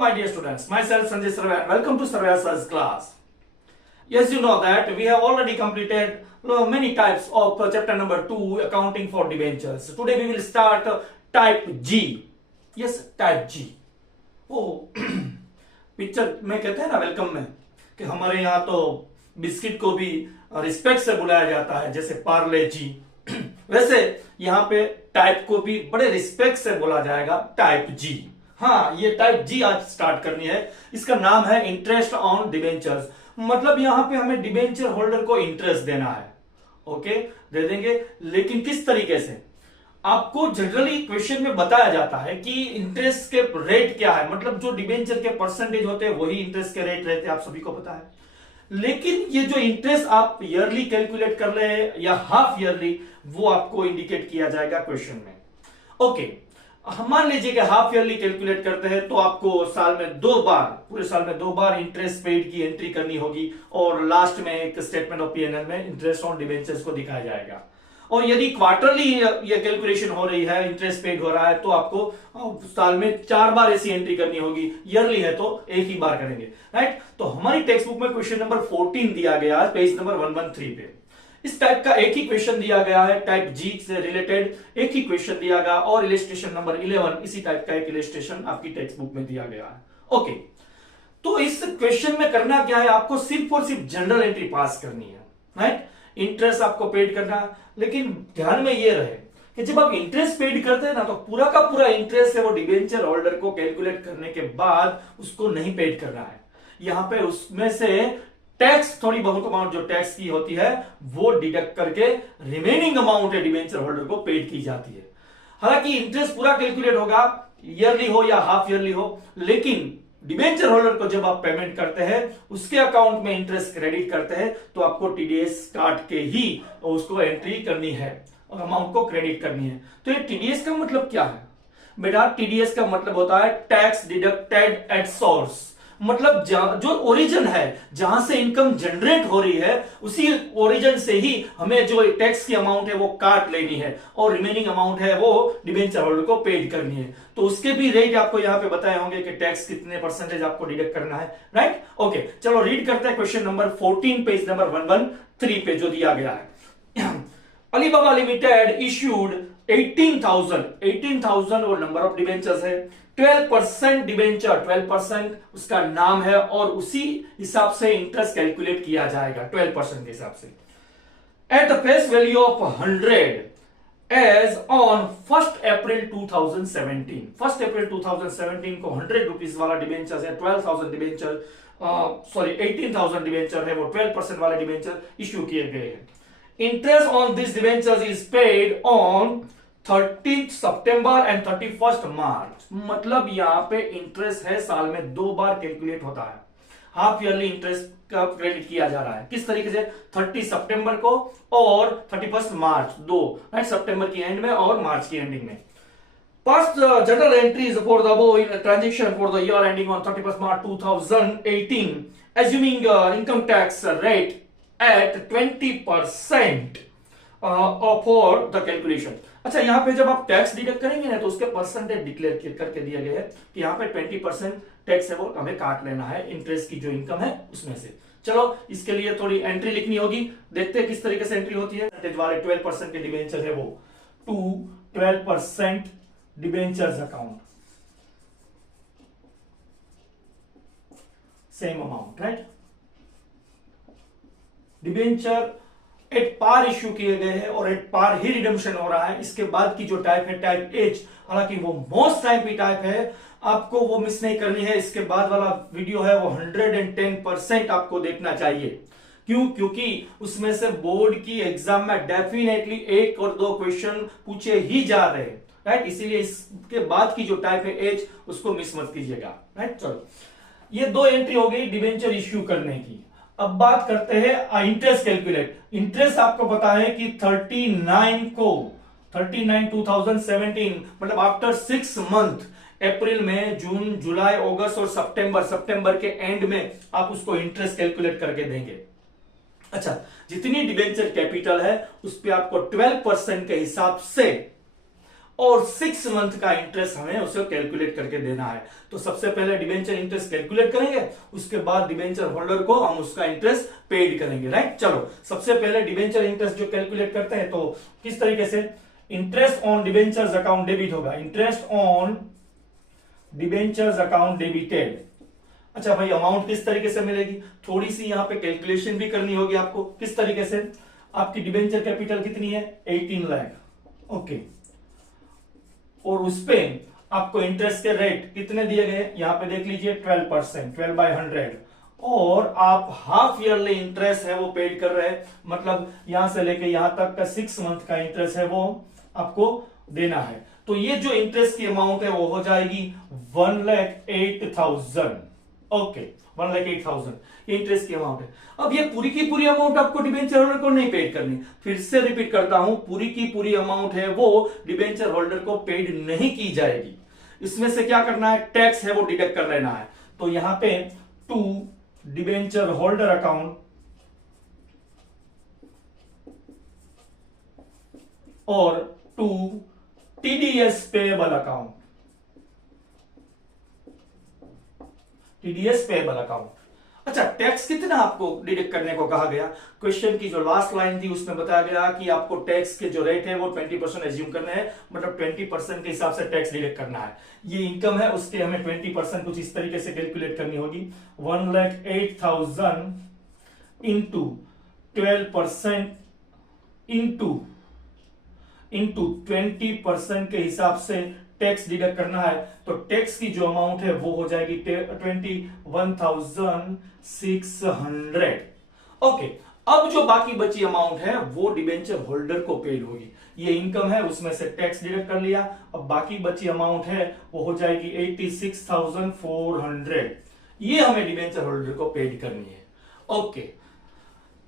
My dear students, myself Sanjay Sarvaiya and welcome to Sarvaiya Sir's class. Yes, you know that we have already completed many types of chapter number 2, accounting for debentures. Today we will start type G. Yes, type G. वो picture में कहते हैं ना welcome में कि हमारे यहाँ तो बिस्किट को भी रिस्पेक्ट से बुलाया जाता है, जैसे पार्ले जी। वैसे यहाँ पे टाइप को भी बड़े रिस्पेक्ट से बोला जाएगा, टाइप जी। हाँ, ये टाइप जी आज स्टार्ट करनी है। इसका नाम है इंटरेस्ट ऑन डिबेंचर्स। मतलब यहां पे हमें डिबेंचर होल्डर को इंटरेस्ट देना है। ओके, दे देंगे, लेकिन किस तरीके से? आपको जनरली क्वेश्चन में बताया जाता है कि इंटरेस्ट के रेट क्या है, मतलब जो डिबेंचर के परसेंटेज होते हैं वही इंटरेस्ट के रेट रहते हैं, आप सभी को पता है। लेकिन ये जो इंटरेस्ट आप ईयरली कैलकुलेट कर रहे हैं या हाफ ईयरली, वो आपको इंडिकेट किया जाएगा क्वेश्चन में। ओके, हम मान लीजिए कि हाफ ईयरली कैलकुलेट करते हैं तो आपको साल में दो बार, पूरे साल में दो बार इंटरेस्ट पेड की एंट्री करनी होगी और लास्ट में एक स्टेटमेंट ऑफ पीएनएल में इंटरेस्ट ऑन डिबेंचर्स को दिखाया जाएगा। और यदि क्वार्टरली ये कैलकुलेशन हो रही है, इंटरेस्ट पेड हो रहा है, तो आपको साल में 4 बार ऐसी एंट्री करनी होगी। ईयरली है तो एक ही बार करेंगे, राइट। तो हमारी टेक्स्ट बुक में क्वेश्चन नंबर 14 दिया गया है, पेज नंबर 113 पे। इस टाइप का एक ही क्वेश्चन दिया गया है, टाइप जी से रिलेटेड एक ही क्वेश्चन दिया गया और इलिस्ट्रेशन नंबर 11 इसी टाइप का एक इलिस्ट्रेशन आपकी टेक्स्ट बुक में दिया गया है। ओके, तो इस क्वेश्चन में करना क्या है, आपको सिर्फ और सिर्फ जनरल एंट्री पास करनी है, राइट। इंटरेस्ट आपको पेड करना है, लेकिन ध्यान में ये रहे कि जब आप इंटरेस्ट पेड करते हैं ना, तो पूरा का पूरा इंटरेस्ट है वो डिबेंचर होल्डर को कैलकुलेट करने के बाद उसको नहीं पेड करना है। यहां पे उसमें से टैक्स, थोड़ी बहुत अमाउंट जो टैक्स की होती है वो डिडक्ट करके रिमेनिंग अमाउंट है डिबेंचर होल्डर को पेड की जाती है। हालांकि इंटरेस्ट पूरा कैलकुलेट होगा, ईयरली हो या हाफ ईयरली हो, लेकिन डिबेंचर होल्डर को जब आप पेमेंट करते हैं, उसके अकाउंट में इंटरेस्ट क्रेडिट करते हैं, तो आपको टीडीएस काट के ही उसको एंट्री करनी है और अमाउंट को क्रेडिट करनी है। तो ये टीडीएस का मतलब क्या है बेटा? टीडीएस का मतलब होता है टैक्स डिडक्टेड एट सोर्स। मतलब जो ओरिजिन है, जहां से इनकम जनरेट हो रही है, उसी ओरिजिन से ही हमें जो टैक्स की अमाउंट है वो काट लेनी है और रिमेनिंग अमाउंट है वो डिबेंचर होल्डर को पेड करनी है। तो उसके भी रेट आपको यहां पे बताए होंगे कि टैक्स कितने परसेंटेज आपको डिडक्ट करना है, राइट। ओके, चलो रीड करते हैं क्वेश्चन नंबर 14 पेज नंबर 113 पे जो दिया गया है। अलीबाबा लिमिटेड इश्यूड 18,000 और नंबर ऑफ डिबेंचर्स है। 12% डिबेंचर, 12% उसका नाम है और उसी हिसाब से इंटरेस्ट कैलकुलेट किया जाएगा 12% के हिसाब से। At the face value of 100 as on 1 अप्रैल 2017। 1 अप्रैल 2017 को 100 रुपीज वाला डिबेंचर है, 12,000 डिबेंचर, 18,000 डिबेंचर है, वो 12% वाले डिबेंचर इश्यू किए गए हैं। Interest on this debentures is paid on 13 September and 31 मार्च। मतलब यहां पे इंटरेस्ट है साल में दो बार कैलकुलेट होता है। हाफ ईयरली इंटरेस्ट का क्रेडिट किया जा रहा है किस तरीके से? 30 सितंबर को और 31 मार्च, दो, राइट, सितंबर की एंड में और मार्च की एंडिंग में। First journal entries for the above in transaction for the year ending on 31st March 2018, assuming income tax rate at 20% for the calculation। अच्छा, यहाँ पे जब आप टैक्स डिडक्ट करेंगे ना, तो उसके परसेंटेज डिक्लेयर करके दिया गया है कि यहाँ पे 20% टैक्स है वो हमें काट लेना है इंटरेस्ट की जो इनकम है उसमें से। चलो, इसके लिए थोड़ी एंट्री लिखनी होगी, देखते हैं किस तरीके से एंट्री होती है। वाले 12% के डिबेंचर है वो to 12% debentures account, same amount, right. Debenture at par issue किए गए हैं और एट पार ही रिडम्पशन हो रहा है। इसके बाद की जो टाइप है टाइप एच, हालांकि वो मोस्ट टाइप की टाइप है, आपको वो मिस नहीं करनी है। इसके बाद वाला वीडियो है वो 110% आपको देखना चाहिए। क्यों? क्योंकि उसमें से बोर्ड की एग्जाम में डेफिनेटली 1 और 2 क्वेश्चन पूछे ही जा रहे हैं, राइट। इसीलिए इसके बाद की जो टाइप है एच, उसको मिस मत कीजिएगा, राइट। चलो, ये 2 एंट्री हो गई डिबेंचर इश्यू करने की। अब बात करते हैं इंटरेस्ट कैलकुलेट। इंटरेस्ट आपको पता है कि 39 2017, मतलब आफ्टर 6 मंथ, अप्रैल में, जून, जुलाई, अगस्त और सितंबर के एंड में आप उसको इंटरेस्ट कैलकुलेट करके देंगे। अच्छा, जितनी डिबेंचर कैपिटल है उस पर आपको 12% के हिसाब से और 6 मंथ का इंटरेस्ट हमें उसे कैलकुलेट करके देना है। तो सबसे पहले डिबेंचर इंटरेस्ट कैलकुलेट करेंगे, उसके बाद डिबेंचर होल्डर को हम उसका इंटरेस्ट पेड करेंगे, राइट। चलो सबसे पहले डिबेंचर इंटरेस्ट जो कैलकुलेट करते हैं तो किस तरीके से, interest on debentures account debit होगा, interest on debentures account debited. अच्छा भाई अमाउंट किस तरीके से मिलेगी, थोड़ी सी यहां पे कैलकुलेशन भी करनी होगी आपको। किस तरीके से, आपकी डिबेंचर कैपिटल कितनी है 18 लाख, ओके, और उसपे आपको इंटरेस्ट के रेट कितने दिए गए, यहां पे देख लीजिए 12%, 12/100, और आप हाफ ईयरली इंटरेस्ट है वो पेड कर रहे हैं, मतलब यहां से लेके यहां तक का 6 मंथ का इंटरेस्ट है वो आपको देना है। तो ये जो इंटरेस्ट की अमाउंट है वो हो जाएगी 1,08,000, ओके, 1,08,000 ये इंटरेस्ट की अमाउंट है। अब ये पूरी की पूरी अमाउंट आपको डिबेंचर होल्डर को नहीं पेड करनी, फिर से रिपीट करता हूं, पूरी की पूरी अमाउंट है वो डिबेंचर होल्डर को पेड नहीं की जाएगी। इसमें से क्या करना है, टैक्स है वो डिडक्ट कर लेना है। तो यहां पे टू डिबेंचर होल्डर अकाउंट और to TDS payable account, TDS payable account. अच्छा टैक्स कितना आपको डिडक्ट करने को कहा गया, क्वेश्चन की जो लास्ट लाइन थी उसमें बताया गया कि आपको टैक्स के जो रेट है वो 20% एज्यूम करने हैं, मतलब 20% के हिसाब से टैक्स डिडक्ट करना है। ये इनकम है उसके हमें 20% कुछ इस तरीके से कैलकुलेट करनी होगी, 1,08,000 इंटू 12% इंटू 20% के हिसाब से टैक्स डिडक्ट करना है। तो टैक्स की जो अमाउंट है वो हो जाएगी 21,600, ओके। अब जो बाकी बची अमाउंट है वो डिबेंचर होल्डर को पेड होगी। ये इनकम है उसमें से टैक्स डिडक्ट कर लिया, अब बाकी बची अमाउंट है वो हो जाएगी 86,400, ये हमें डिबेंचर होल्डर को पेड करनी है, ओके।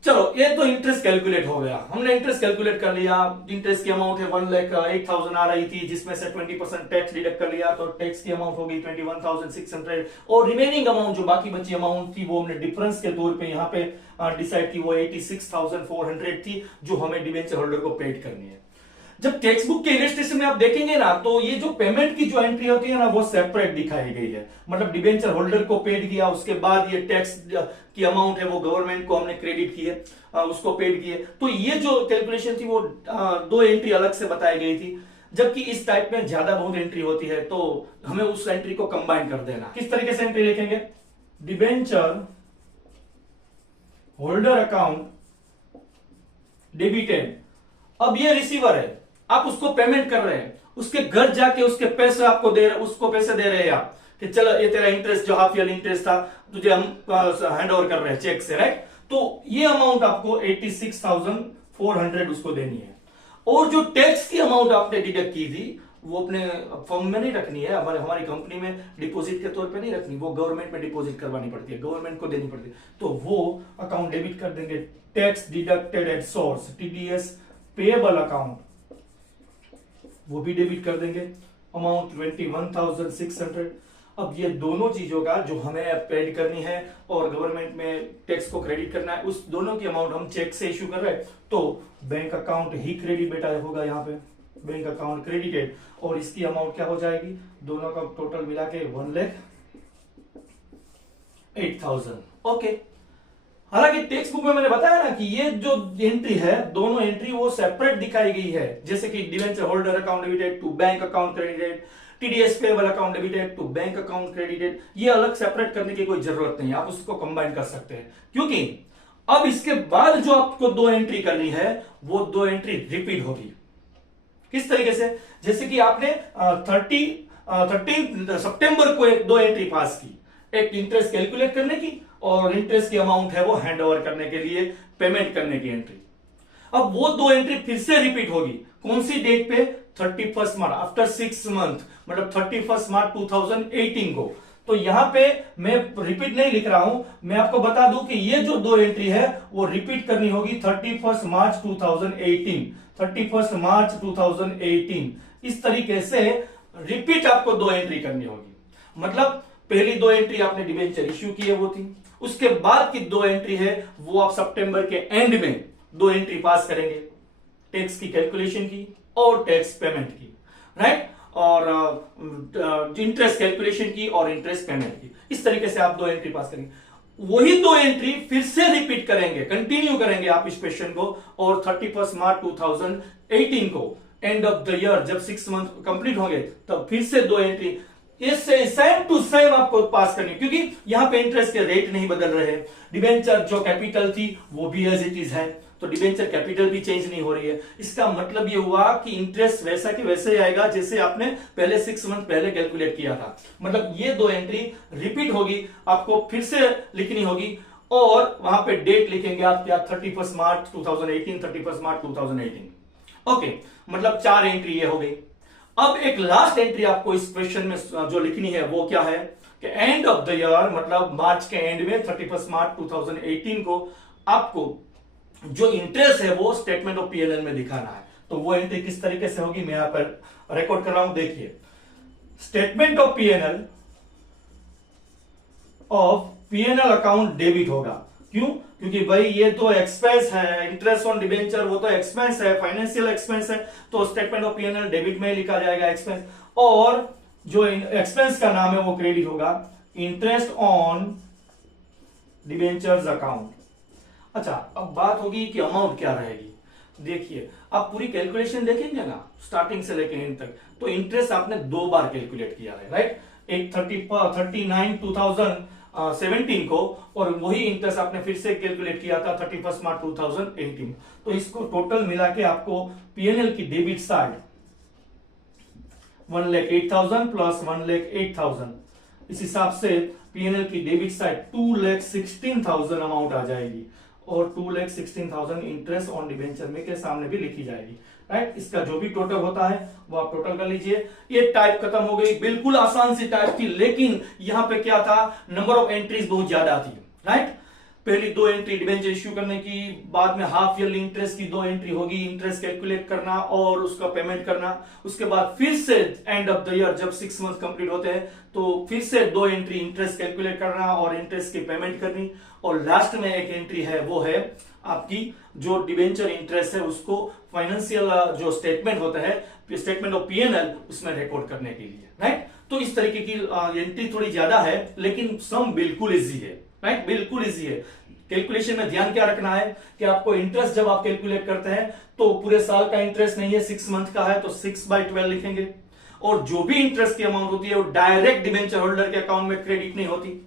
चलो ये तो इंटरेस्ट कैलकुलेट हो गया, हमने इंटरेस्ट कैलकुलेट कर लिया, इंटरेस्ट की अमाउंट है 1,08,000 आ रही थी, जिसमें से 20% टैक्स डिडक्ट कर लिया, तो टैक्स की अमाउंट हो गई 21,600, और रिमेनिंग अमाउंट जो बाकी बची अमाउंट थी वो हमने डिफरेंस के तौर पे यहाँ पे डिसाइड की, वो 86,400 थी जो हमें डिबेंचर होल्डर को पेड करनी है। जब टेक्स्ट बुक के इलस्ट्रेशन में आप देखेंगे ना तो ये जो पेमेंट की जो एंट्री होती है ना वो सेपरेट दिखाई गई है, मतलब डिबेंचर होल्डर को पेड किया, उसके बाद ये टैक्स की अमाउंट है वो गवर्नमेंट को हमने क्रेडिट किए, उसको पेड किए। तो ये जो कैलकुलेशन थी वो 2 एंट्री अलग से बताई गई थी, जबकि इस टाइप में ज्यादा बहुत एंट्री होती है तो हमें उस एंट्री को कंबाइन कर देना। किस तरीके से एंट्री लिखेंगे, डिबेंचर होल्डर अकाउंट डेबिटेड, अब ये रिसीवर है, आप उसको पेमेंट कर रहे हैं, उसके घर जाके उसके पैसे आपको दे रहे, उसको पैसे दे रहे हैं आप कि चलो ये तेरा इंटरेस्ट जो हाफ ईयर इंटरेस्ट था तुझे हम हैंड ओवर कर रहे हैं चेक से, राइट। तो ये अमाउंट आपको 86,400 उसको देनी है, और जो टैक्स की अमाउंट आपने डिडक्ट की थी वो अपने फर्म में नहीं रखनी है, हमारी कंपनी में डिपॉजिट के तौर पे नहीं रखनी, वो गवर्नमेंट में डिपॉजिट करवानी पड़ती है, गवर्नमेंट को देनी पड़ती है, तो वो अकाउंट डेबिट कर देंगे। Tax deducted at source, TDS payable account, वो भी डेबिट कर देंगे, अमाउंट 21,600। अब ये दोनों चीजों का जो हमें पेड करनी है और गवर्नमेंट में टैक्स को क्रेडिट करना है, उस दोनों की अमाउंट हम चेक से इश्यू कर रहे हैं, तो बैंक अकाउंट ही क्रेडिट बेटा होगा, यहाँ पे बैंक अकाउंट क्रेडिटेड, और इसकी अमाउंट क्या हो जाएगी, दोनों का टोटल मिला के 1,08,000, ओके। हालांकि टेक्स्ट बुक में मैंने बताया ना कि ये जो एंट्री है दोनों एंट्री वो सेपरेट दिखाई गई है, जैसे कि debenture holder account debited to bank account credited, TDS payable account debited to bank account credited, ये अलग सेपरेट करने की कोई जरूरत नहीं है, आप उसको कंबाइन कर सकते हैं, क्योंकि अब इसके बाद जो आपको 2 एंट्री करनी है वो 2 एंट्री रिपीट होगी। किस तरीके से, जैसे कि आपने 13 सितंबर को 2 एंट्री पास की, एक इंटरेस्ट कैलकुलेट करने की और इंटरेस्ट की अमाउंट है वो हैंड ओवर करने के लिए पेमेंट करने की एंट्री। अब वो 2 एंट्री फिर से रिपीट होगी, कौन सी डेट पे, 31 मार्च, आफ्टर 6 मंथ, मतलब 31 मार्च 2018 को। तो यहां पे मैं रिपीट नहीं लिख रहा हूं, मैं आपको बता दूं कि ये जो 2 एंट्री है वो रिपीट करनी होगी 31 मार्च 2018, 31 मार्च 2018, इस तरीके से रिपीट आपको 2 एंट्री करनी होगी। मतलब पहली 2 एंट्री आपने डिबेंचर इश्यू किए वो थी, उसके बाद की 2 एंट्री है वो आप सितंबर के एंड में 2 एंट्री पास करेंगे, टैक्स की कैलकुलेशन की और टैक्स पेमेंट की। राइट, और इंटरेस्ट कैलकुलेशन की और इंटरेस्ट पेमेंट की। इस तरीके से आप 2 एंट्री पास करेंगे। वही 2 एंट्री फिर से रिपीट करेंगे, कंटिन्यू करेंगे आप इस क्वेश्चन को, और 31 मार्च 2018 को एंड ऑफ द ईयर जब 6 मंथ कंप्लीट होंगे तब फिर से 2 एंट्री इससे सेम टू सेम आपको पास करनी, क्योंकि यहां पे इंटरेस्ट के रेट नहीं बदल रहे हैं। डिबेंचर जो कैपिटल थी वो भी एज इट इज है, तो डिबेंचर कैपिटल भी चेंज नहीं हो रही है। इसका मतलब ये हुआ कि इंटरेस्ट वैसा कि वैसे ही आएगा जैसे आपने पहले 6 मंथ पहले कैलकुलेट किया था। मतलब ये 2 एंट्री रिपीट होगी, आपको फिर से लिखनी होगी, और वहां पे डेट लिखेंगे आप क्या, 31 मार्च 2018, 31 मार्च 2018। ओके, मतलब 4 एंट्री ये हो गई। अब एक लास्ट एंट्री आपको इस क्वेश्चन में जो लिखनी है वो क्या है कि एंड ऑफ द ईयर, मतलब मार्च के एंड में 31 मार्च 2018 को आपको जो इंटरेस्ट है वो स्टेटमेंट ऑफ पीएनएल में दिखाना है। तो वो एंट्री किस तरीके से होगी मैं यहां पर रिकॉर्ड कर रहा हूं, देखिए। Statement of PNL account debit होगा। क्यों? क्योंकि भाई ये तो एक्सपेंस है, इंटरेस्ट ऑन डिबेंचर वो तो एक्सपेंस है, फाइनेंशियल एक्सपेंस है, तो स्टेटमेंट ऑफ पीएनएल डेबिट में लिखा जाएगा एक्सपेंस, और जो एक्सपेंस का नाम है वो क्रेडिट होगा, इंटरेस्ट ऑन डिबेंचर्स अकाउंट। अच्छा, अब बात होगी कि अमाउंट क्या रहेगी। देखिए, आप पूरी कैलकुलेशन देखेंगे ना स्टार्टिंग से लेकर एंड तक, तो इंटरेस्ट आपने 2 बार कैलकुलेट किया है, राइट। एक 39 2017 को, और वही इंटरेस्ट आपने फिर से कैलकुलेट किया था 31 मार्च 2018। तो इसको टोटल मिला के आपको पीएनएल की डेबिट साइड 1,08,000 प्लस 1,08,000, इस हिसाब से पीएनएल की डेबिट साइड 2,16,000 अमाउंट आ जाएगी, और 2,16,000 इंटरेस्ट ऑन डिबेंचर में के सामने भी लिखी जाएगी, राइट। इसका जो भी टोटल होता है वो आप टोटल कर लीजिए। ये टाइप खत्म हो गई, बिल्कुल आसान सी टाइप थी, लेकिन यहां पे क्या था, नंबर ऑफ एंट्रीज बहुत ज्यादा थी, राइट। पहली 2 एंट्री डिबेंचर इश्यू करने की, बाद में हाफ ईयरली इंटरेस्ट की 2 एंट्री होगी, इंटरेस्ट कैलकुलेट करना और उसका पेमेंट करना। उसके बाद फिर से एंड ऑफ द ईयर जब 6 मंथ कंप्लीट होते हैं तो फिर से 2 एंट्री इंटरेस्ट कैलकुलेट करना और इंटरेस्ट की पेमेंट करनी, और लास्ट में एक एंट्री है वो है आपकी जो डिबेंचर इंटरेस्ट है उसको फाइनेंशियल जो स्टेटमेंट होता है, स्टेटमेंट ऑफ पीएनएल, उसमें रिकॉर्ड करने के लिए, राइट। तो इस तरीके की एंट्री थोड़ी ज्यादा है, लेकिन सम बिल्कुल इजी है, राइट, बिल्कुल इजी है। कैलकुलेशन में ध्यान क्या रखना है कि आपको इंटरेस्ट जब आप कैलकुलेट करते हैं तो पूरे साल का इंटरेस्ट नहीं है, 6 मंथ का है, तो 6/12 लिखेंगे, और जो भी इंटरेस्ट की अमाउंट होती है वो डायरेक्ट डिबेंचर होल्डर के अकाउंट में क्रेडिट नहीं होती।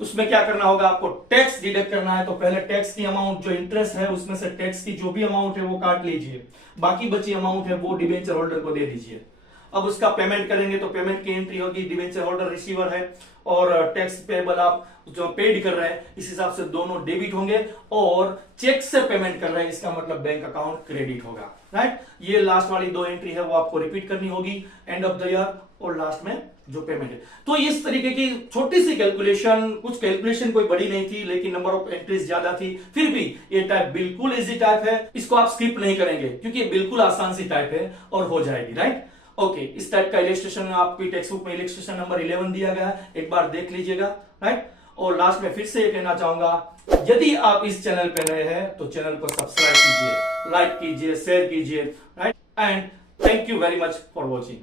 उसमें क्या करना होगा, आपको टैक्स डिडक्ट करना है, तो पहले टैक्स की अमाउंट जो इंटरेस्ट है उसमें से टैक्स की जो भी अमाउंट है वो काट लीजिए, बाकी बची अमाउंट है वो डिबेंचर होल्डर को दे दीजिए। अब उसका पेमेंट करेंगे तो पेमेंट की एंट्री होगी, डिबेंचर होल्डर रिसीवर है और टैक्स पेबल आप जो पेड कर रहे हैं, इस हिसाब से दोनों डेबिट होंगे, और चेक से पेमेंट कर रहे हैं इसका मतलब बैंक अकाउंट क्रेडिट होगा, राइट। ये लास्ट वाली 2 एंट्री है वो आपको रिपीट करनी होगी एंड ऑफ द ईयर और लास्ट में जो पेमेंट है। तो इस तरीके की छोटी सी कैलकुलेशन, कुछ कैलकुलेशन कोई बड़ी नहीं थी, लेकिन नंबर ऑफ एंट्रीज ज्यादा थी, फिर भी ये टाइप बिल्कुल इजी टाइप है, इसको आप स्किप नहीं करेंगे क्योंकि ये बिल्कुल आसान सी टाइप है और हो जाएगी, राइट। ओके, इस टाइप का इलस्ट्रेशन आपकी टेक्स्ट बुक में इलस्ट्रेशन नंबर 11 दिया गया है, एक बार देख लीजिएगा, राइट। और लास्ट में फिर से ये कहना चाहूंगा, यदि आप इस चैनल पे नए हैं तो चैनल को सब्सक्राइब कीजिए, लाइक कीजिए, शेयर कीजिए, right, and thank you very much for watching.